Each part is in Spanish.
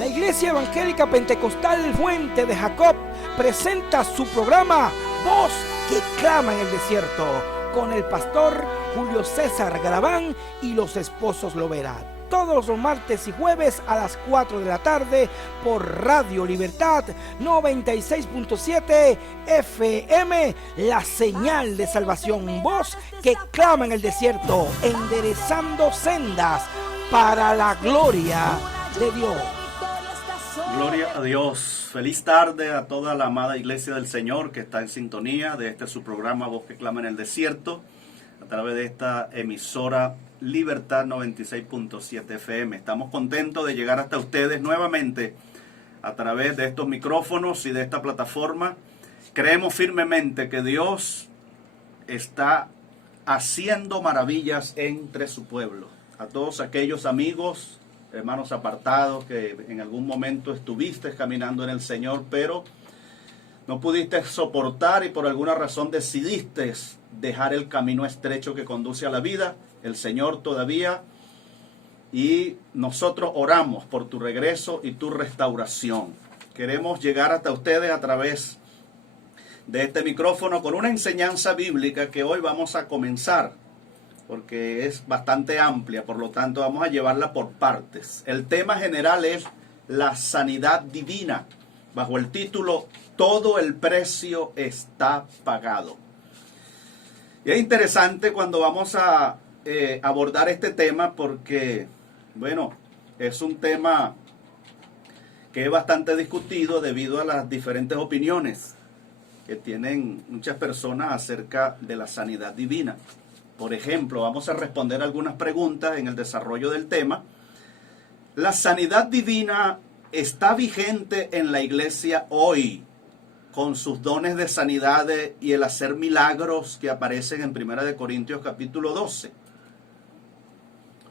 La Iglesia Evangélica Pentecostal Fuente de Jacob presenta su programa Voz que clama en el desierto, con el pastor Julio César Garaván y los esposos Lovera. Todos los martes y jueves a las 4 de la tarde por Radio Libertad 96.7 FM, la señal de salvación. Voz que clama en el desierto, enderezando sendas para la gloria de Dios. Gloria a Dios. Feliz tarde a toda la amada iglesia del Señor que está en sintonía de su programa Voz que clama en el desierto, a través de esta emisora Libertad 96.7 FM. Estamos contentos de llegar hasta ustedes nuevamente a través de estos micrófonos y de esta plataforma. Creemos firmemente que Dios está haciendo maravillas entre su pueblo. A todos aquellos amigos, hermanos apartados, que en algún momento estuviste caminando en el Señor, pero no pudiste soportar y por alguna razón decidiste dejar el camino estrecho que conduce a la vida. El Señor todavía, y nosotros oramos por tu regreso y tu restauración. Queremos llegar hasta ustedes a través de este micrófono con una enseñanza bíblica que hoy vamos a comenzar, porque es bastante amplia, por lo tanto vamos a llevarla por partes. El tema general es la sanidad divina, bajo el título Todo el precio está pagado. Y es interesante cuando vamos a abordar este tema porque, bueno, es un tema que es bastante discutido debido a las diferentes opiniones que tienen muchas personas acerca de la sanidad divina. Por ejemplo, vamos a responder algunas preguntas en el desarrollo del tema. ¿La sanidad divina está vigente en la iglesia hoy, con sus dones de sanidad y el hacer milagros que aparecen en 1 Corintios capítulo 12?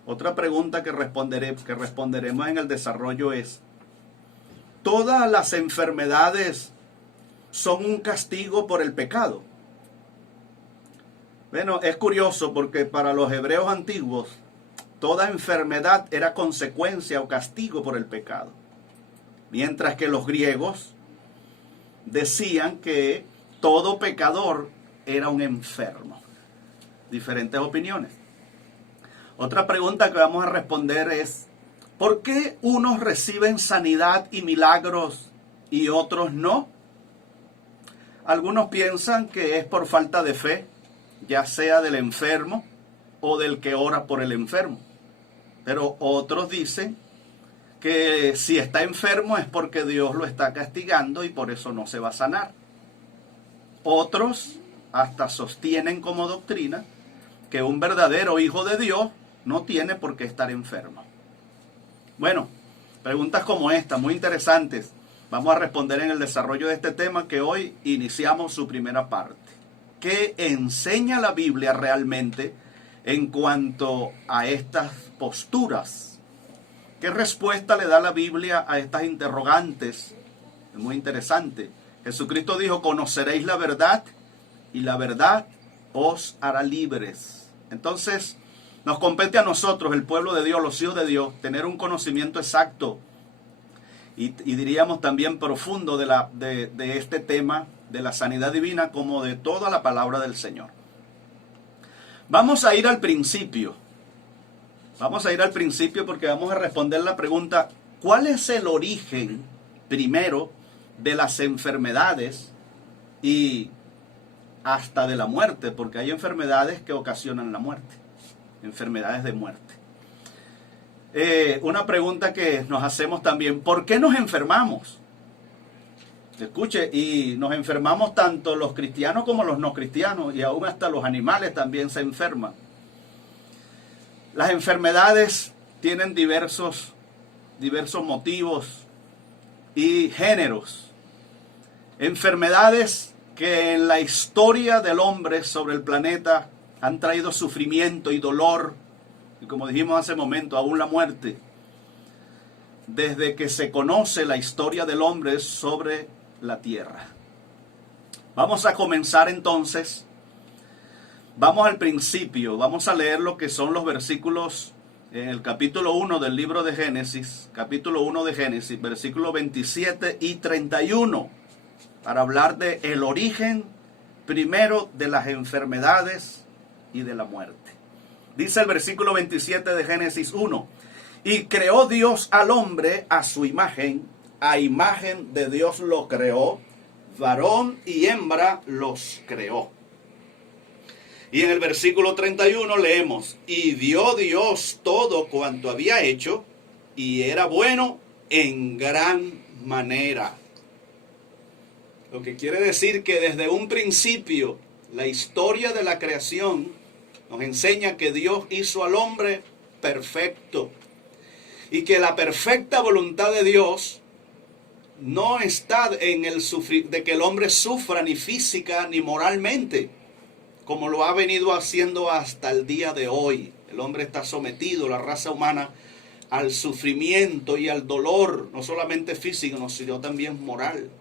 Otra pregunta que responderemos en el desarrollo es: ¿todas las enfermedades son un castigo por el pecado? Bueno, es curioso porque para los hebreos antiguos toda enfermedad era consecuencia o castigo por el pecado, mientras que los griegos decían que todo pecador era un enfermo. Diferentes opiniones. Otra pregunta que vamos a responder es: ¿por qué unos reciben sanidad y milagros y otros no? Algunos piensan que es por falta de fe, ya sea del enfermo o del que ora por el enfermo. Pero otros dicen que si está enfermo es porque Dios lo está castigando y por eso no se va a sanar. Otros hasta sostienen como doctrina que un verdadero hijo de Dios no tiene por qué estar enfermo. Bueno, preguntas como esta, muy interesantes, vamos a responder en el desarrollo de este tema que hoy iniciamos su primera parte. ¿Qué enseña la Biblia realmente en cuanto a estas posturas? ¿Qué respuesta le da la Biblia a estas interrogantes? Es muy interesante. Jesucristo dijo: conoceréis la verdad y la verdad os hará libres. Entonces, nos compete a nosotros, el pueblo de Dios, los hijos de Dios, tener un conocimiento exacto y diríamos también profundo de este tema de la sanidad divina, como de toda la palabra del Señor. Vamos a ir al principio. Vamos a ir al principio porque vamos a responder la pregunta: ¿cuál es el origen, primero, de las enfermedades y hasta de la muerte? Porque hay enfermedades que ocasionan la muerte, enfermedades de muerte. Una pregunta que nos hacemos también: ¿por qué nos enfermamos? Escuche, y nos enfermamos tanto los cristianos como los no cristianos, y aún hasta los animales también se enferman. Las enfermedades tienen diversos motivos y géneros. Enfermedades que en la historia del hombre sobre el planeta han traído sufrimiento y dolor, y como dijimos hace un momento, aún la muerte. Desde que se conoce la historia del hombre sobre la tierra. Vamos a comenzar entonces. Vamos al principio. Vamos a leer lo que son los versículos en el capítulo 1 del libro de Génesis, capítulo 1 de Génesis, versículos 27 y 31, para hablar de el origen primero de las enfermedades y de la muerte. Dice el versículo 27 de Génesis 1, y creó Dios al hombre a su imagen, a imagen de Dios lo creó, varón y hembra los creó. Y en el versículo 31 leemos, y vio Dios todo cuanto había hecho, y era bueno en gran manera. Lo que quiere decir que desde un principio, la historia de la creación nos enseña que Dios hizo al hombre perfecto. Y que la perfecta voluntad de Dios no está en el sufrir, de que el hombre sufra ni física ni moralmente, como lo ha venido haciendo hasta el día de hoy. El hombre está sometido, la raza humana, al sufrimiento y al dolor, no solamente físico, sino también moral.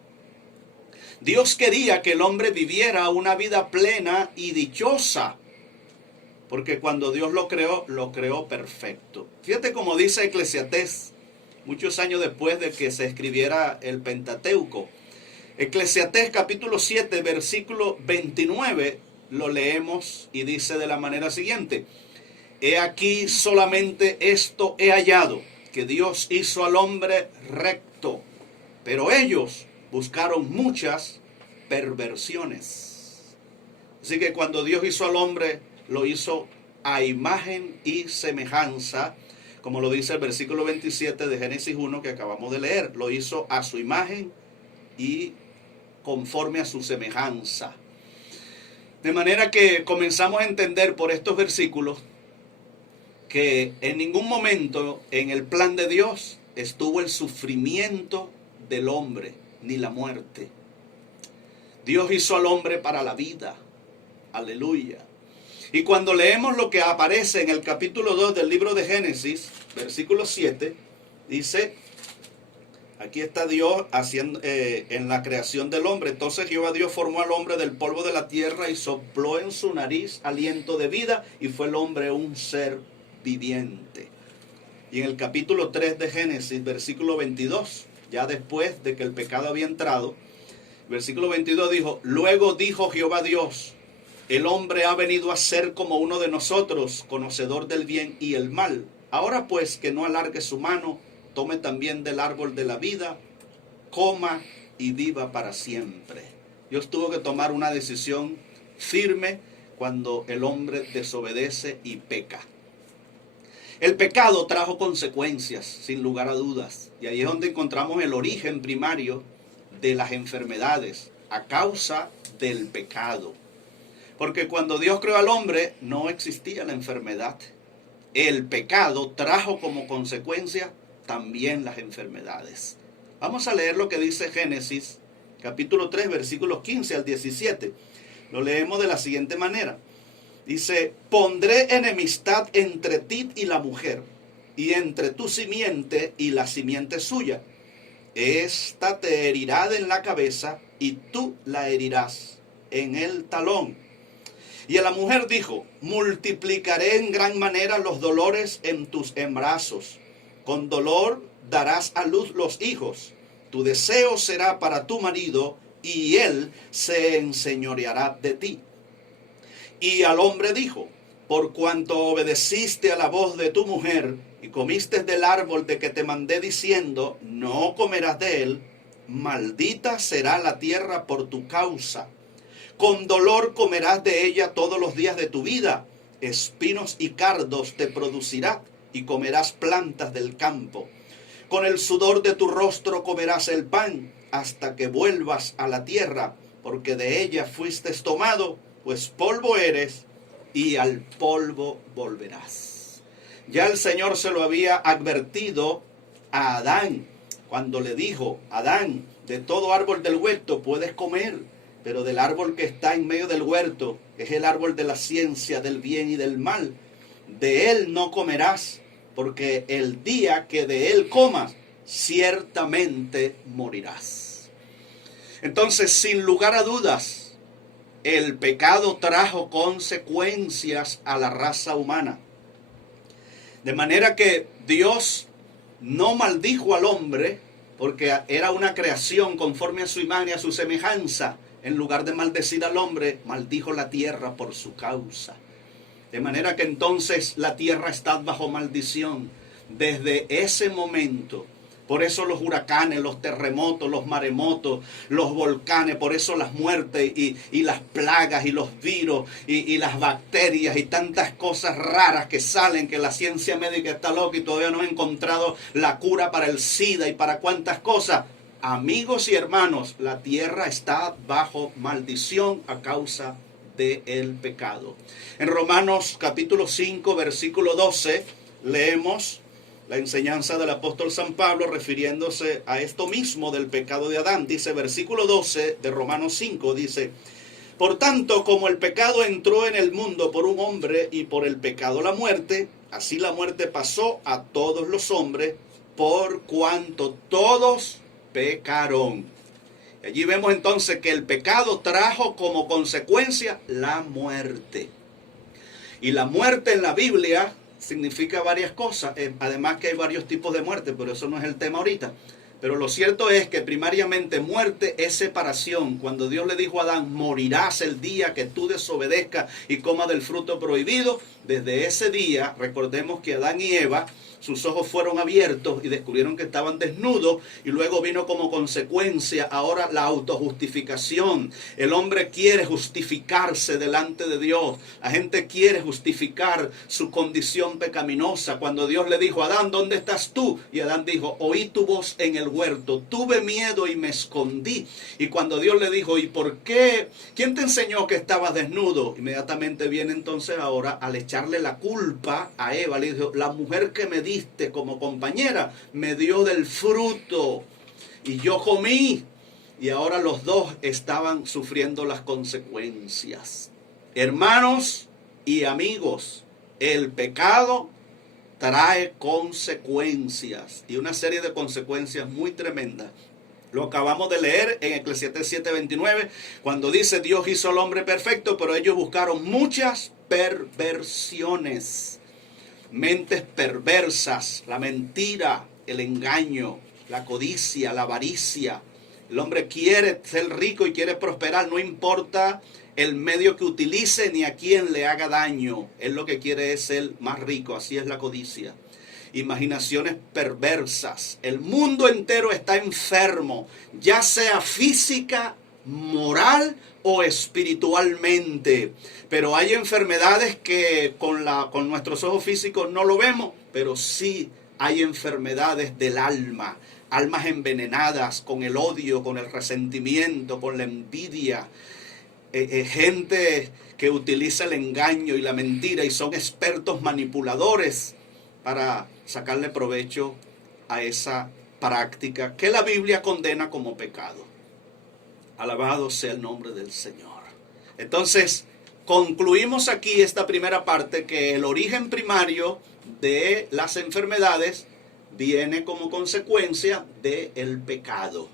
Dios quería que el hombre viviera una vida plena y dichosa, porque cuando Dios lo creó perfecto. Fíjate cómo dice Eclesiastés, muchos años después de que se escribiera el Pentateuco. Eclesiastés capítulo 7, versículo 29, lo leemos y dice de la manera siguiente: he aquí solamente esto he hallado, que Dios hizo al hombre recto, pero ellos buscaron muchas perversiones. Así que cuando Dios hizo al hombre, lo hizo a imagen y semejanza, como lo dice el versículo 27 de Génesis 1 que acabamos de leer. Lo hizo a su imagen y conforme a su semejanza. De manera que comenzamos a entender por estos versículos que en ningún momento en el plan de Dios estuvo el sufrimiento del hombre, ni la muerte. Dios hizo al hombre para la vida. Aleluya. Y cuando leemos lo que aparece en el capítulo 2 del libro de Génesis, versículo 7, dice, aquí está Dios haciendo en la creación del hombre. Entonces Jehová Dios formó al hombre del polvo de la tierra y sopló en su nariz aliento de vida, y fue el hombre un ser viviente. Y en el capítulo 3 de Génesis, versículo 22, ya después de que el pecado había entrado, versículo 22 dijo, luego dijo Jehová Dios, el hombre ha venido a ser como uno de nosotros, conocedor del bien y el mal. Ahora pues que no alargue su mano, tome también del árbol de la vida, coma y viva para siempre. Dios tuvo que tomar una decisión firme cuando el hombre desobedece y peca. El pecado trajo consecuencias, sin lugar a dudas. Y ahí es donde encontramos el origen primario de las enfermedades, a causa del pecado. Porque cuando Dios creó al hombre, no existía la enfermedad. El pecado trajo como consecuencia también las enfermedades. Vamos a leer lo que dice Génesis, capítulo 3, versículos 15 al 17. Lo leemos de la siguiente manera. Dice, pondré enemistad entre ti y la mujer, y entre tu simiente y la simiente suya. Esta te herirá en la cabeza, y tú la herirás en el talón. Y a la mujer dijo, multiplicaré en gran manera los dolores en tus embarazos. Con dolor darás a luz los hijos. Tu deseo será para tu marido, y él se enseñoreará de ti. Y al hombre dijo, por cuanto obedeciste a la voz de tu mujer, y comiste del árbol de que te mandé diciendo, no comerás de él, maldita será la tierra por tu causa. Con dolor comerás de ella todos los días de tu vida. Espinos y cardos te producirá, y comerás plantas del campo. Con el sudor de tu rostro comerás el pan, hasta que vuelvas a la tierra, porque de ella fuiste tomado, pues polvo eres, y al polvo volverás. Ya el Señor se lo había advertido a Adán, cuando le dijo, Adán, de todo árbol del huerto puedes comer, pero del árbol que está en medio del huerto, que es el árbol de la ciencia del bien y del mal, de él no comerás, porque el día que de él comas, ciertamente morirás. Entonces, sin lugar a dudas, el pecado trajo consecuencias a la raza humana. De manera que Dios no maldijo al hombre porque era una creación conforme a su imagen y a su semejanza. En lugar de maldecir al hombre, maldijo la tierra por su causa. De manera que entonces la tierra está bajo maldición desde ese momento. Por eso los huracanes, los terremotos, los maremotos, los volcanes, por eso las muertes y las plagas y los virus y las bacterias y tantas cosas raras que salen, que la ciencia médica está loca y todavía no ha encontrado la cura para el SIDA y para cuantas cosas. Amigos y hermanos, la tierra está bajo maldición a causa del pecado. En Romanos capítulo 5, versículo 12, leemos la enseñanza del apóstol San Pablo refiriéndose a esto mismo del pecado de Adán. Dice, versículo 12 de Romanos 5, dice: por tanto, como el pecado entró en el mundo por un hombre y por el pecado la muerte, así la muerte pasó a todos los hombres por cuanto todos pecaron. Allí vemos entonces que el pecado trajo como consecuencia la muerte. Y la muerte en la Biblia significa varias cosas, además que hay varios tipos de muerte, pero eso no es el tema ahorita. Pero lo cierto es que primariamente muerte es separación. Cuando Dios le dijo a Adán, morirás el día que tú desobedezcas y comas del fruto prohibido, desde ese día, recordemos que Adán y Eva, sus ojos fueron abiertos y descubrieron que estaban desnudos, y luego vino como consecuencia ahora la autojustificación. El hombre quiere justificarse delante de Dios. La gente quiere justificar su condición pecaminosa. Cuando Dios le dijo a Adán, ¿dónde estás tú? Y Adán dijo, oí tu voz en el huerto, tuve miedo y me escondí. Y cuando Dios le dijo, ¿y por qué? ¿Quién te enseñó que estabas desnudo? Inmediatamente viene entonces ahora al echarle la culpa a Eva. Le dijo, la mujer que me diste como compañera me dio del fruto y yo comí. Y ahora los dos estaban sufriendo las consecuencias. Hermanos y amigos, el pecado trae consecuencias, y una serie de consecuencias muy tremendas. Lo acabamos de leer en Eclesiastés 7:29, cuando dice, Dios hizo al hombre perfecto, pero ellos buscaron muchas perversiones, mentes perversas, la mentira, el engaño, la codicia, la avaricia. El hombre quiere ser rico y quiere prosperar, no importa el medio que utilice ni a quien le haga daño. Él lo que quiere es ser más rico, así es la codicia. Imaginaciones perversas. El mundo entero está enfermo, ya sea física, moral o espiritualmente. Pero hay enfermedades que con nuestros ojos físicos no lo vemos, pero sí hay enfermedades del alma. Almas envenenadas con el odio, con el resentimiento, con la envidia. Gente que utiliza el engaño y la mentira y son expertos manipuladores para sacarle provecho a esa práctica que la Biblia condena como pecado. Alabado sea el nombre del Señor. Entonces, concluimos aquí esta primera parte, que el origen primario de las enfermedades viene como consecuencia del pecado.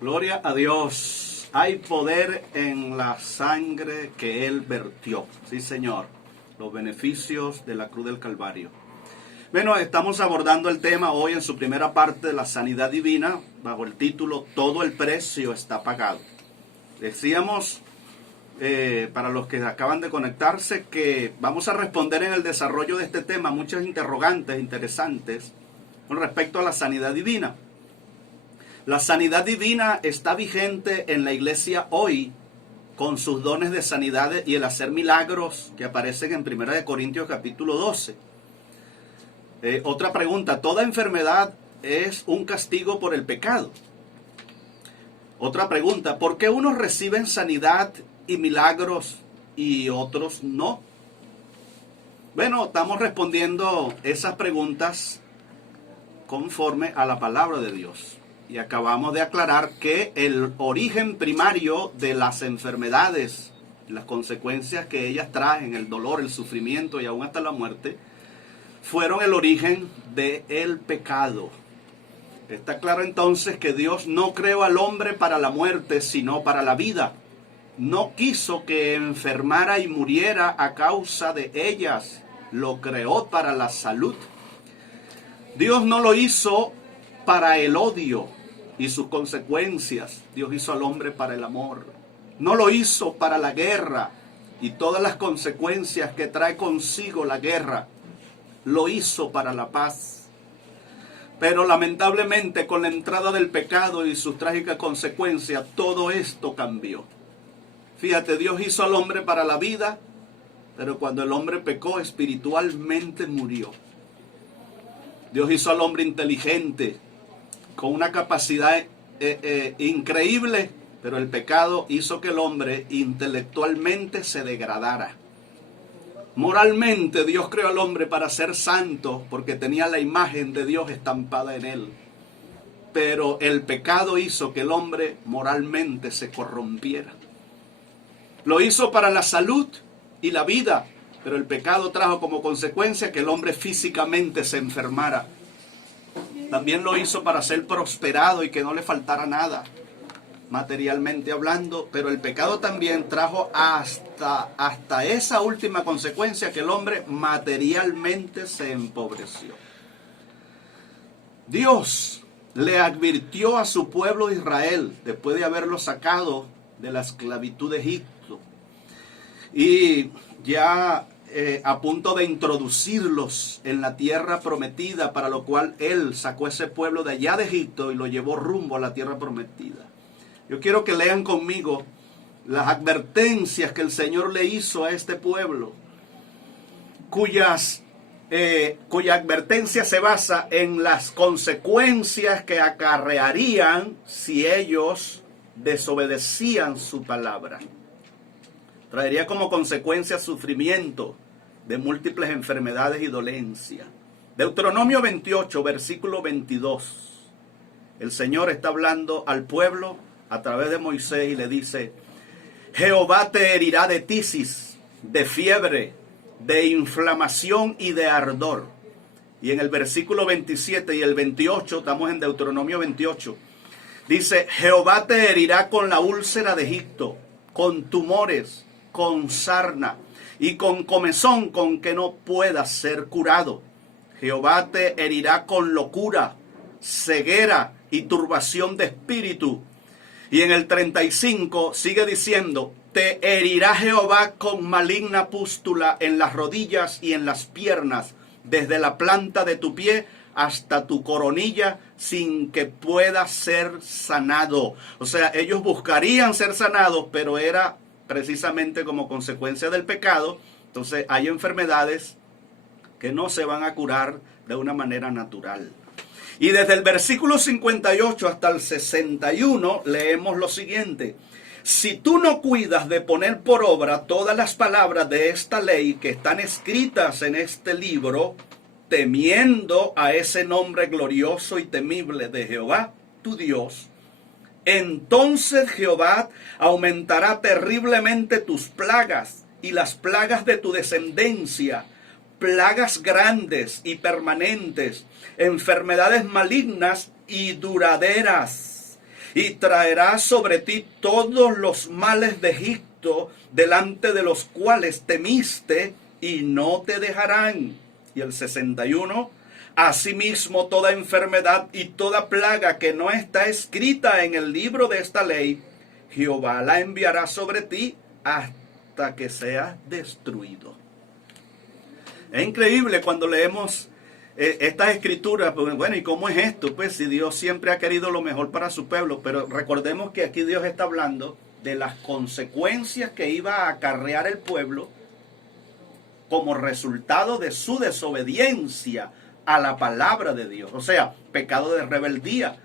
Gloria a Dios. Hay poder en la sangre que Él vertió. Sí, Señor. Los beneficios de la cruz del Calvario. Bueno, estamos abordando el tema hoy en su primera parte de la sanidad divina, bajo el título Todo el precio está pagado. Decíamos, para los que acaban de conectarse, que vamos a responder en el desarrollo de este tema muchas interrogantes interesantes con respecto a la sanidad divina. La sanidad divina está vigente en la iglesia hoy con sus dones de sanidad y el hacer milagros que aparecen en 1 Corintios capítulo 12. Otra pregunta, ¿toda enfermedad es un castigo por el pecado? Otra pregunta, ¿por qué unos reciben sanidad y milagros y otros no? Bueno, estamos respondiendo esas preguntas conforme a la palabra de Dios. Y acabamos de aclarar que el origen primario de las enfermedades, las consecuencias que ellas traen, el dolor, el sufrimiento y aún hasta la muerte, fueron el origen del pecado. Está claro entonces que Dios no creó al hombre para la muerte, sino para la vida. No quiso que enfermara y muriera a causa de ellas. Lo creó para la salud Dios no lo hizo para el odio y sus consecuencias. Dios hizo al hombre para el amor. No lo hizo para la guerra y todas las consecuencias que trae consigo la guerra. Lo hizo para la paz. Pero lamentablemente con la entrada del pecado y sus trágicas consecuencias, todo esto cambió. Fíjate, Dios hizo al hombre para la vida, pero cuando el hombre pecó, espiritualmente murió. Dios hizo al hombre inteligente, con una capacidad increíble, pero el pecado hizo que el hombre intelectualmente se degradara. Moralmente Dios creó al hombre para ser santo, porque tenía la imagen de Dios estampada en él. Pero el pecado hizo que el hombre moralmente se corrompiera. Lo hizo para la salud y la vida, pero el pecado trajo como consecuencia que el hombre físicamente se enfermara. También lo hizo para ser prosperado y que no le faltara nada, materialmente hablando, pero el pecado también trajo hasta esa última consecuencia, que el hombre materialmente se empobreció. Dios le advirtió a su pueblo Israel, después de haberlo sacado de la esclavitud de Egipto, y ya a punto de introducirlos en la tierra prometida, para lo cual Él sacó ese pueblo de allá de Egipto y lo llevó rumbo a la tierra prometida. Yo quiero que lean conmigo las advertencias que el Señor le hizo a este pueblo, cuya advertencia se basa en las consecuencias que acarrearían si ellos desobedecían su palabra. Traería como consecuencia sufrimiento de múltiples enfermedades y dolencias. Deuteronomio 28, versículo 22. El Señor está hablando al pueblo a través de Moisés y le dice: Jehová te herirá de tisis, de fiebre, de inflamación y de ardor. Y en el versículo 27 y el 28, estamos en Deuteronomio 28, dice: Jehová te herirá con la úlcera de Egipto, con tumores, con sarna y con comezón con que no puedas ser curado. Jehová te herirá con locura, ceguera y turbación de espíritu. Y en el 35 sigue diciendo: te herirá Jehová con maligna pústula en las rodillas y en las piernas, desde la planta de tu pie hasta tu coronilla, sin que pueda ser sanado. O sea, ellos buscarían ser sanados, pero era precisamente como consecuencia del pecado. Entonces hay enfermedades que no se van a curar de una manera natural. Y desde el versículo 58 hasta el 61 leemos lo siguiente: si tú no cuidas de poner por obra todas las palabras de esta ley que están escritas en este libro, temiendo a ese nombre glorioso y temible de Jehová, tu Dios, entonces Jehová aumentará terriblemente tus plagas y las plagas de tu descendencia, plagas grandes y permanentes, enfermedades malignas y duraderas, y traerá sobre ti todos los males de Egipto, delante de los cuales temiste, y no te dejarán. Y el 61, asimismo toda enfermedad y toda plaga que no está escrita en el libro de esta ley, Jehová la enviará sobre ti hasta que seas destruido. Es increíble cuando leemos estas escrituras. Bueno, ¿y cómo es esto? Pues si Dios siempre ha querido lo mejor para su pueblo, pero recordemos que aquí Dios está hablando de las consecuencias que iba a acarrear el pueblo como resultado de su desobediencia a la palabra de Dios. O sea, pecado de rebeldía.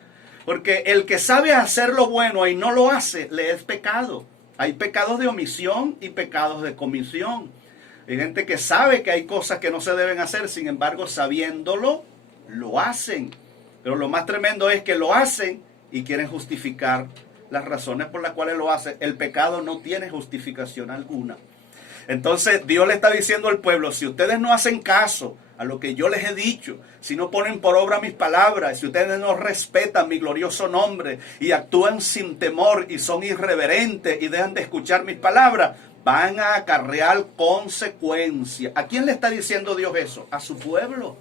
Porque el que sabe hacer lo bueno y no lo hace, le es pecado. Hay pecados de omisión y pecados de comisión. Hay gente que sabe que hay cosas que no se deben hacer, sin embargo, sabiéndolo, lo hacen. Pero lo más tremendo es que lo hacen y quieren justificar las razones por las cuales lo hacen. El pecado no tiene justificación alguna. Entonces Dios le está diciendo al pueblo: si ustedes no hacen caso a lo que yo les he dicho, si no ponen por obra mis palabras, si ustedes no respetan mi glorioso nombre y actúan sin temor y son irreverentes y dejan de escuchar mis palabras, van a acarrear consecuencias. ¿A quién le está diciendo Dios eso? A su pueblo.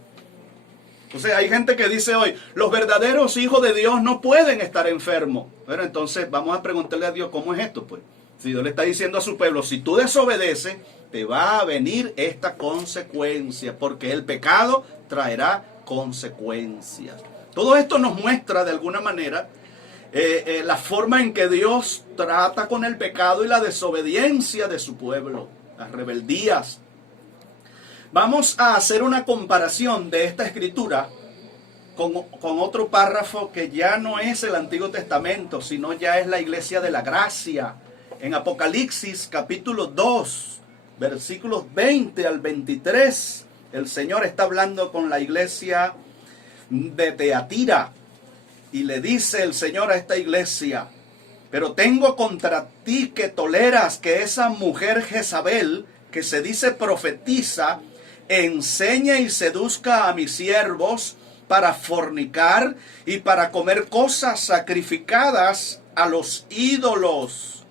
O sea, hay gente que dice hoy, los verdaderos hijos de Dios no pueden estar enfermos. Bueno, entonces vamos a preguntarle a Dios, ¿cómo es esto? Pues, si Dios le está diciendo a su pueblo, si tú desobedeces, te va a venir esta consecuencia, porque el pecado traerá consecuencias. Todo esto nos muestra de alguna manera la forma en que Dios trata con el pecado y la desobediencia de su pueblo, las rebeldías. Vamos a hacer una comparación de esta escritura con otro párrafo que ya no es el Antiguo Testamento, sino ya es la iglesia de la gracia. En Apocalipsis capítulo 2, versículos 20 al 23, el Señor está hablando con la iglesia de Teatira y le dice el Señor a esta iglesia, pero tengo contra ti que toleras que esa mujer Jezabel, que se dice profetiza, enseña y seduzca a mis siervos para fornicar y para comer cosas sacrificadas a los ídolos.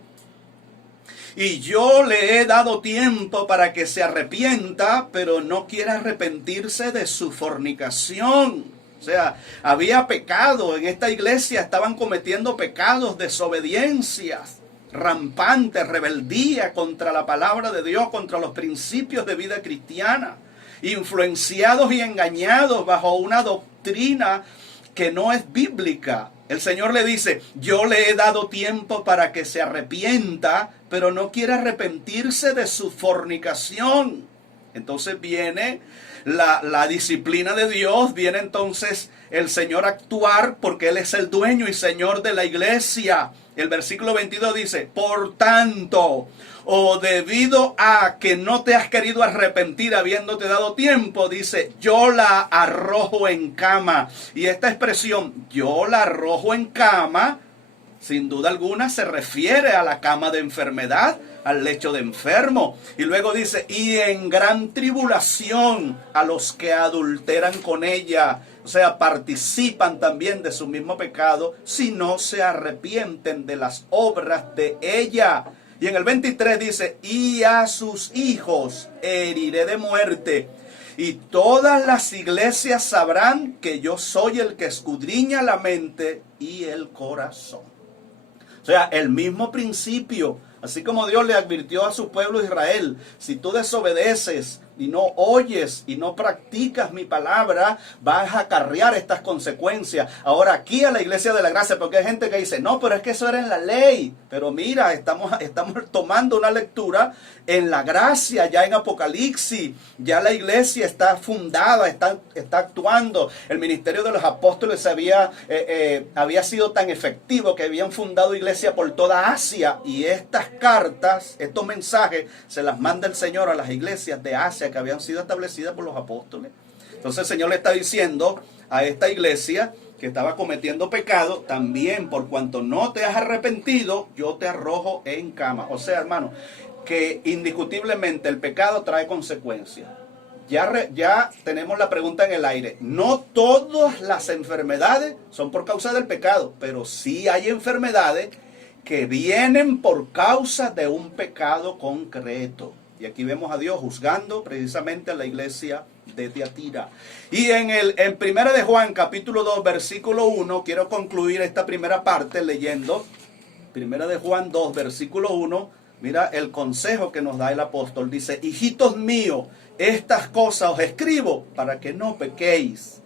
Y yo le he dado tiempo para que se arrepienta, pero no quiere arrepentirse de su fornicación. O sea, había pecado en esta iglesia, estaban cometiendo pecados, desobediencias rampantes, rebeldía contra la palabra de Dios, contra los principios de vida cristiana, influenciados y engañados bajo una doctrina que no es bíblica. El Señor le dice, yo le he dado tiempo para que se arrepienta, pero no quiere arrepentirse de su fornicación. Entonces viene la disciplina de Dios, viene entonces el Señor a actuar porque Él es el dueño y Señor de la iglesia. El versículo 22 dice, por tanto, o debido a que no te has querido arrepentir habiéndote dado tiempo, dice, yo la arrojo en cama. Y esta expresión, yo la arrojo en cama, sin duda alguna se refiere a la cama de enfermedad, al lecho de enfermo. Y luego dice, y en gran tribulación a los que adulteran con ella. O sea, participan también de su mismo pecado si no se arrepienten de las obras de ella. Y en el 23 dice, y a sus hijos heriré de muerte. Y todas las iglesias sabrán que yo soy el que escudriña la mente y el corazón. O sea, el mismo principio. Así como Dios le advirtió a su pueblo Israel, si tú desobedeces y no oyes y no practicas mi palabra, vas a acarrear estas consecuencias. Ahora aquí a la iglesia de la gracia, porque hay gente que dice, no, pero es que eso era en la ley. Pero mira, estamos tomando una lectura en la gracia, ya en Apocalipsis. Ya la iglesia está fundada, está actuando. El ministerio de los apóstoles había sido tan efectivo que habían fundado iglesia por toda Asia. Y estas cartas, estos mensajes, se las manda el Señor a las iglesias de Asia que habían sido establecidas por los apóstoles. Entonces el Señor le está diciendo a esta iglesia que estaba cometiendo pecado, también por cuanto no te has arrepentido, yo te arrojo en cama. O sea, hermano, que indiscutiblemente el pecado trae consecuencias. Ya tenemos la pregunta en el aire. No todas las enfermedades son por causa del pecado, pero sí hay enfermedades que vienen por causa de un pecado concreto. Y aquí vemos a Dios juzgando precisamente a la iglesia de Teatira. Y en 1 de Juan, capítulo 2, versículo 1, quiero concluir esta primera parte leyendo 1 de Juan 2, versículo 1. Mira el consejo que nos da el apóstol. Dice, hijitos míos, estas cosas os escribo para que no pequéis.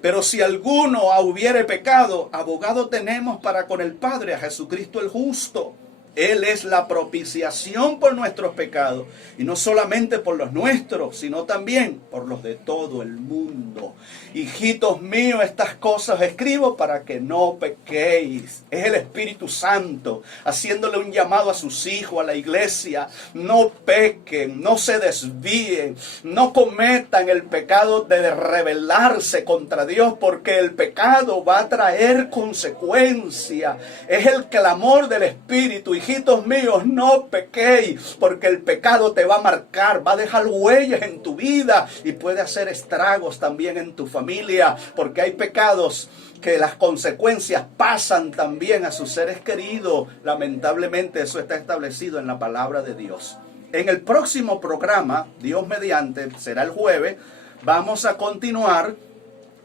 Pero si alguno hubiere pecado, abogado tenemos para con el Padre, a Jesucristo el justo. Él es la propiciación por nuestros pecados, y no solamente por los nuestros, sino también por los de todo el mundo. Hijitos míos, estas cosas escribo para que no pequéis. Es el Espíritu Santo haciéndole un llamado a sus hijos, a la iglesia. No pequen, no se desvíen, no cometan el pecado de rebelarse contra Dios, porque el pecado va a traer consecuencias. Es el clamor del Espíritu. Hijitos míos, no pequéis, porque el pecado te va a marcar, va a dejar huellas en tu vida y puede hacer estragos también en tu familia, porque hay pecados que las consecuencias pasan también a sus seres queridos. Lamentablemente eso está establecido en la palabra de Dios. En el próximo programa, Dios mediante, será el jueves, vamos a continuar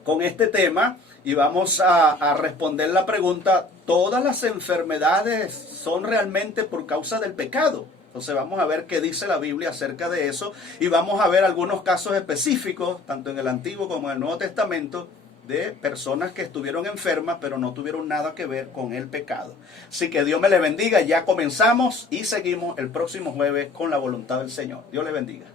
con este tema y vamos a responder la pregunta: ¿todas las enfermedades son realmente por causa del pecado? Entonces vamos a ver qué dice la Biblia acerca de eso y vamos a ver algunos casos específicos, tanto en el Antiguo como en el Nuevo Testamento, de personas que estuvieron enfermas pero no tuvieron nada que ver con el pecado. Así que Dios me le bendiga. Ya comenzamos y seguimos el próximo jueves con la voluntad del Señor. Dios le bendiga.